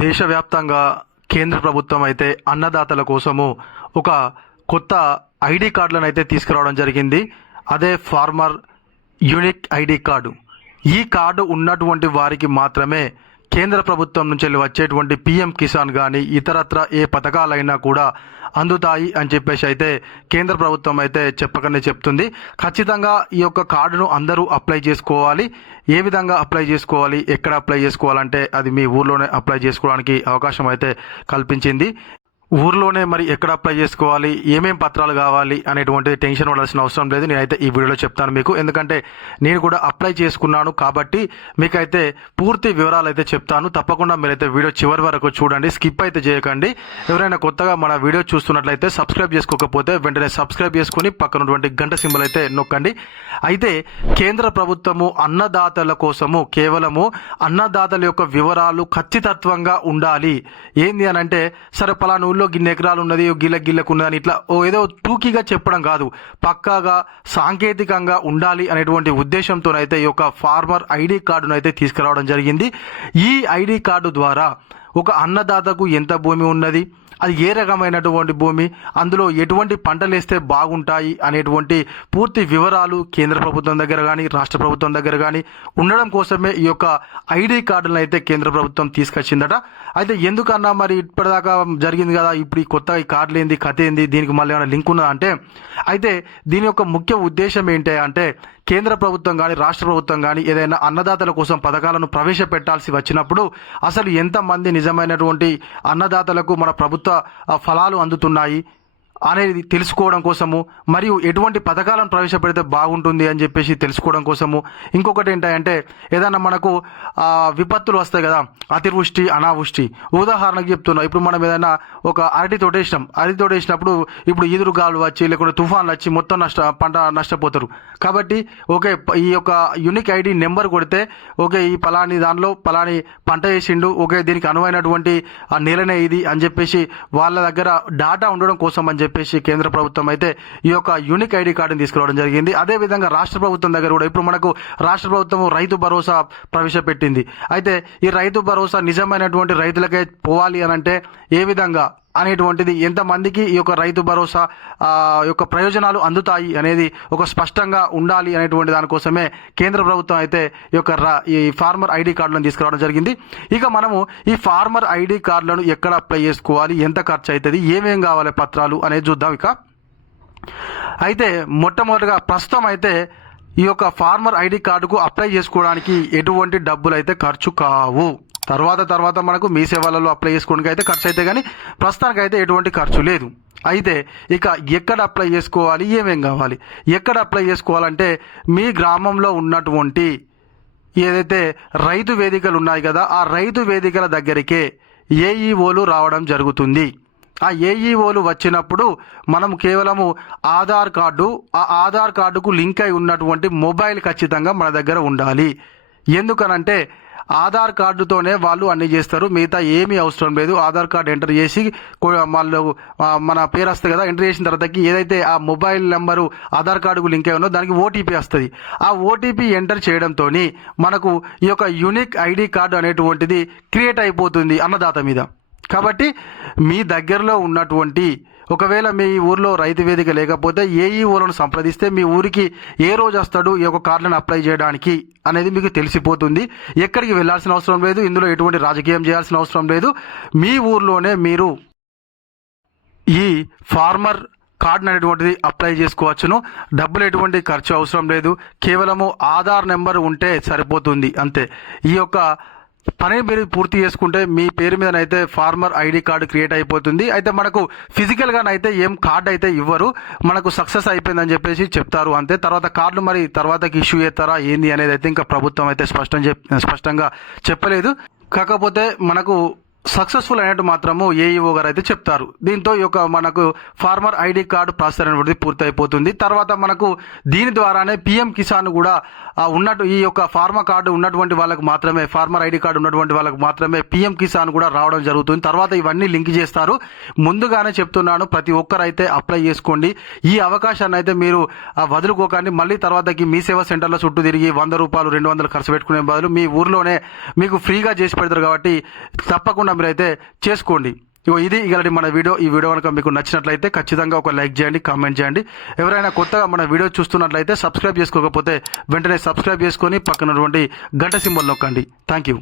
దేశవ్యాప్తంగా కేంద్ర ప్రభుత్వం అయితే అన్నదాతల కోసము ఒక కొత్త ఐడి కార్డులను అయితే తీసుకురావడం జరిగింది. అదే ఫార్మర్ యూనిక్ ఐడి కార్డు. ఈ కార్డు ఉన్నటువంటి వారికి మాత్రమే కేంద్ర ప్రభుత్వం నుంచి వచ్చేటువంటి పిఎం కిసాన్ కానీ ఇతరత్ర ఏ పథకాలైనా కూడా అందుతాయి అని చెప్పేసి అయితే కేంద్ర ప్రభుత్వం అయితే చెప్పకనే చెప్తుంది. ఖచ్చితంగా ఈ యొక్క కార్డును అందరూ అప్లై చేసుకోవాలి. ఏ విధంగా అప్లై చేసుకోవాలి, ఎక్కడ అప్లై చేసుకోవాలంటే అది మీ ఊర్లోనే అప్లై చేసుకోవడానికి అవకాశం అయితే కల్పించింది. ఊర్లోనే మరి ఎక్కడ అప్లై చేసుకోవాలి, ఏమేం పత్రాలు కావాలి అనేటువంటి టెన్షన్ పడాల్సిన అవసరం లేదు. నేనైతే ఈ వీడియోలో చెప్తాను మీకు, ఎందుకంటే నేను కూడా అప్లై చేసుకున్నాను కాబట్టి మీకైతే పూర్తి వివరాలు అయితే చెప్తాను. తప్పకుండా మీరైతే వీడియో చివరి వరకు చూడండి, స్కిప్ అయితే చేయకండి. ఎవరైనా కొత్తగా మన వీడియో చూస్తున్నట్లయితే సబ్స్క్రైబ్ చేసుకోకపోతే వెంటనే సబ్స్క్రైబ్ చేసుకుని పక్కనటువంటి గంట సింబల్ అయితే నొక్కండి. అయితే కేంద్ర ప్రభుత్వము అన్నదాతల కోసము కేవలము అన్నదాతల యొక్క వివరాలు ఖచ్చితత్వంగా ఉండాలి. ఏంది అని అంటే, సరే పలానా ఊళ్ళో గిన్నె ఎకరాలు ఉన్నది, గిళ్ళకు ఉన్నదని ఇట్లా ఏదో టూకీగా చెప్పడం కాదు, పక్కాగా సాంకేతికంగా ఉండాలి అనేటువంటి ఉద్దేశంతోనైతే ఈ యొక్క ఫార్మర్ ఐడి కార్డును అయితే తీసుకురావడం జరిగింది. ఈ ఐడి కార్డు ద్వారా ఒక అన్నదాతకు ఎంత భూమి ఉన్నది, అది ఏ రకమైనటువంటి భూమి, అందులో ఎటువంటి పంటలు వేస్తే బాగుంటాయి అనేటువంటి పూర్తి వివరాలు కేంద్ర ప్రభుత్వం దగ్గర కానీ రాష్ట్ర ప్రభుత్వం దగ్గర కానీ ఉండడం కోసమే ఈ యొక్క ఐడి కార్డులను అయితే కేంద్ర ప్రభుత్వం తీసుకొచ్చిందట. అయితే ఎందుకన్నా మరి ఇప్పటిదాకా జరిగింది కదా, ఇప్పుడు ఈ కొత్త ఈ కార్డులు ఏంది, కథ ఏంది, దీనికి మళ్ళీ ఏమైనా లింక్ ఉన్నదా అంటే, అయితే దీని యొక్క ముఖ్య ఉద్దేశం ఏంటి అంటే, కేంద్ర ప్రభుత్వం కానీ రాష్ట్ర ప్రభుత్వం కానీ ఏదైనా అన్నదాతల కోసం పథకాలను ప్రవేశపెట్టాల్సి వచ్చినప్పుడు అసలు ఎంతమంది నిజమైనటువంటి అన్నదాతలకు మన ప్రభుత్వ ఫలాలు అందుతున్నాయి అనేది తెలుసుకోవడం కోసము, మరియు ఎటువంటి పథకాలను ప్రవేశపెడితే బాగుంటుంది అని చెప్పేసి తెలుసుకోవడం కోసము. ఇంకొకటి ఏంటంటే, ఏదైనా మనకు విపత్తులు వస్తాయి కదా, అతివృష్టి అనావృష్టి. ఉదాహరణకు చెప్తున్నా, ఇప్పుడు మనం ఏదైనా ఒక అరటి తోటేసినప్పుడు ఇప్పుడు ఈదురుగాలు వచ్చి లేకుంటే తుఫాన్లు వచ్చి మొత్తం పంట నష్టపోతారు. కాబట్టి ఓకే, ఈ యొక్క యూనిక్ ఐడి నెంబర్ కొడితే ఓకే ఈ పలాని దానిలో పలాని పంట వేసిండు, ఓకే దీనికి అనువైనటువంటి ఆ నేలనే ఇది అని చెప్పేసి వాళ్ళ దగ్గర డాటా ఉండడం కోసం అని చెప్పేసి కేంద్ర ప్రభుత్వం అయితే ఈ యొక్క యూనిక్ ఐడి కార్డుని తీసుకురావడం జరిగింది. అదేవిధంగా రాష్ట్ర ప్రభుత్వం దగ్గర కూడా ఇప్పుడు మనకు రాష్ట్ర ప్రభుత్వం రైతు భరోసా ప్రవేశపెట్టింది. అయితే ఈ రైతు భరోసా నిజమైనటువంటి రైతులకే పోవాలి అని అంటే ఏ విధంగా అనేటువంటిది, ఎంతమందికి ఈ యొక్క రైతు భరోసా యొక్క ప్రయోజనాలు అందుతాయి అనేది ఒక స్పష్టంగా ఉండాలి అనేటువంటి దానికోసమే కేంద్ర ప్రభుత్వం అయితే ఈ ఫార్మర్ ఐడి కార్డులను తీసుకురావడం జరిగింది. ఇక మనము ఈ ఫార్మర్ ఐడి కార్డులను ఎక్కడ అప్లై చేసుకోవాలి, ఎంత ఖర్చు అవుతుంది, ఏమేం కావాలి పత్రాలు అనేది చూద్దాం. ఇక అయితే మొట్టమొదటిగా ప్రస్తుతం అయితే ఈ యొక్క ఫార్మర్ ఐడి కార్డుకు అప్లై చేసుకోవడానికి ఎటువంటి డబ్బులు అయితే ఖర్చు కావు. తర్వాత మనకు మీ సేవలలో అప్లై చేసుకోవడానికి అయితే ఖర్చు అయితే, కానీ ప్రస్తుతానికి అయితే ఎటువంటి ఖర్చు లేదు. అయితే ఇక ఎక్కడ అప్లై చేసుకోవాలి, ఏమేం కావాలి, ఎక్కడ అప్లై చేసుకోవాలంటే మీ గ్రామంలో ఉన్నటువంటి ఏదైతే రైతు వేదికలు ఉన్నాయి కదా, ఆ రైతు వేదికల దగ్గరికే ఏఈఓలు రావడం జరుగుతుంది. ఆ ఏఈఓలు వచ్చినప్పుడు మనం కేవలము ఆధార్ కార్డుకు లింక్ అయి ఉన్నటువంటి మొబైల్ ఖచ్చితంగా మన దగ్గర ఉండాలి. ఎందుకనంటే ఆధార్ కార్డుతోనే వాళ్ళు అన్ని చేస్తారు, మిగతా ఏమీ అవసరం లేదు. ఆధార్ కార్డు ఎంటర్ చేసి వాళ్ళు మన పేరు వస్తుంది కదా, ఎంటర్ చేసిన తర్వాతకి ఏదైతే ఆ మొబైల్ నెంబరు ఆధార్ కార్డుకు లింక్ అయి ఉన్నదో దానికి ఓటీపీ వస్తుంది. ఆ ఓటీపీ ఎంటర్ చేయడంతో మనకు ఈ యొక్క యూనిక్ ఐడి కార్డు అనేటువంటిది క్రియేట్ అయిపోతుంది అన్నదాత మీద. కాబట్టి మీ దగ్గరలో ఉన్నటువంటి, ఒకవేళ మీ ఊర్లో రైతు వేదిక లేకపోతే ఏఈఓలను సంప్రదిస్తే మీ ఊరికి ఏ రోజు వస్తాడు ఈ యొక్క కార్డులను అప్లై చేయడానికి అనేది మీకు తెలిసిపోతుంది. ఎక్కడికి వెళ్లాల్సిన అవసరం లేదు, ఇందులో ఎటువంటి రాజకీయం చేయాల్సిన అవసరం లేదు. మీ ఊర్లోనే మీరు ఈ ఫార్మర్ కార్డు అనేటువంటిది అప్లై చేసుకోవచ్చును. డబ్బులు ఎటువంటి ఖర్చు అవసరం లేదు, కేవలము ఆధార్ నెంబర్ ఉంటే సరిపోతుంది అంతే. ఈ యొక్క పని మీరు పూర్తి చేసుకుంటే మీ పేరు మీదనైతే ఫార్మర్ ఐడి కార్డు క్రియేట్ అయిపోతుంది. అయితే మనకు ఫిజికల్గానైతే ఏం కార్డు అయితే ఇవ్వరు, మనకు సక్సెస్ అయిపోయిందని చెప్పేసి చెప్తారు అంతే. తర్వాత కార్డులు మరి తర్వాతకి ఇష్యూ చేస్తారా ఏంది అనేది అయితే ఇంకా ప్రభుత్వం అయితే స్పష్టంగా చెప్పలేదు. కాకపోతే మనకు సక్సెస్ఫుల్ అయినట్టు మాత్రము ఏఈఓ గారు అయితే చెప్తారు. దీంతో ఈ యొక్క మనకు ఫార్మర్ ఐడి కార్డు ప్రాసెస్ అనేటువంటిది పూర్తి అయిపోతుంది. తర్వాత మనకు దీని ద్వారానే పిఎం కిసాన్ కూడా ఉన్నట్టు ఈ యొక్క ఫార్మర్ కార్డు ఉన్నటువంటి వాళ్ళకు మాత్రమే, ఫార్మర్ ఐడి కార్డు ఉన్నటువంటి వాళ్ళకు మాత్రమే పిఎం కిసాన్ కూడా రావడం జరుగుతుంది. తర్వాత ఇవన్నీ లింక్ చేస్తారు. ముందుగానే చెప్తున్నాను, ప్రతి ఒక్కరైతే అప్లై చేసుకోండి. ఈ అవకాశాన్ని అయితే మీరు వదులుకోకండి. మళ్ళీ తర్వాతకి మీ సేవా సెంటర్ల చుట్టూ తిరిగి 100 రూపాయలు 200 ఖర్చు పెట్టుకునే బదులు మీ ఊర్లోనే మీకు ఫ్రీగా చేసి పెడతారు కాబట్టి తప్పకుండా మీరైతే చేసుకోండి. ఇది ఇలాంటి మన వీడియో. ఈ వీడియో కనుక మీకు నచ్చినట్లయితే ఖచ్చితంగా ఒక లైక్ చేయండి, కామెంట్ చేయండి. ఎవరైనా కొత్తగా మన వీడియో చూస్తున్నట్లయితే సబ్స్క్రైబ్ చేసుకోకపోతే వెంటనే సబ్స్క్రైబ్ చేసుకొని పక్కనటువంటి గంట సింబల్ నొక్కండి. Thank you.